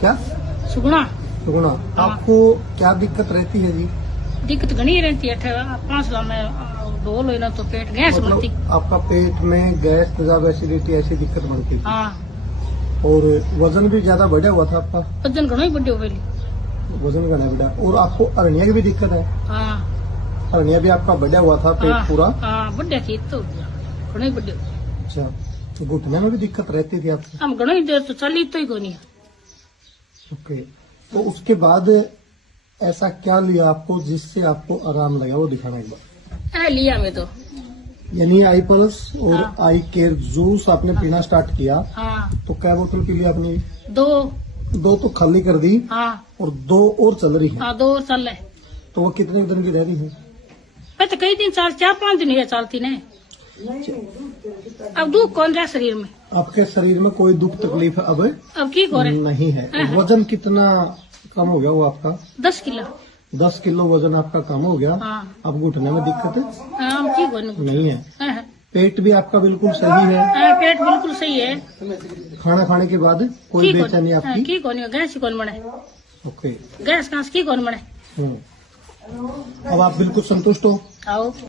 क्या? सुगुना। सुगुना। हाँ। आपको क्या दिक्कत रहती है जी? दिक्कत घनी रहती है। 5 में ढोल हो ना तो पेट गैस बनती। मतलब आपका पेट में गैस, तेजाब, एसिडिटी ऐसी दिक्कत बनती थी। हाँ। और वजन भी ज्यादा बढ़ा हुआ था आपका? वजन घणो ही बढ़ो पहले। वजन घना बढ़ा। और आपको अरनिया की भी दिक्कत है? हाँ। अरनिया भी आपका बढ़ा हुआ था, पेट पूरा? हाँ बढ़िया थी तो घणो ही बढ़ो। अच्छा, तो घुटने में भी दिक्कत रहती थी आपको? हम घणो ही देर तो चली तो ही कोनी। ओके, तो उसके बाद ऐसा क्या लिया आपको जिससे आपको आराम लगा, वो दिखाना एक बार। लिया मैं तो। यानी आई प्लस और हाँ। आई केयर जूस आपने पीना स्टार्ट किया, हाँ। तो क्या बोतल पी लिया आपने? 2। तो खाली कर दी। हाँ। और 2 और चल रही है। हाँ 2 और चल रहे। तो वो कितने दिन की रह रही है? मैं तो कई दिन 4-5 दिन ये चलती ने। अब दुख कौन रहा शरीर में? आपके शरीर में कोई दुख तकलीफ अब की हो रहे? नहीं है। वजन कितना कम हो गया वो आपका? 10 किलो। 10 किलो वजन आपका कम हो गया। हाँ। अब घुटने में दिक्कत हम की होने नहीं है। हाँ। पेट भी आपका बिल्कुल सही है? पेट बिल्कुल सही है। खाना खाने के बाद कोई बेचैनी आपकी? की कौन गैस कौन बने? ओके। गैस कहाँ की कौन बने? अब आप बिल्कुल संतुष्ट हो? आओ।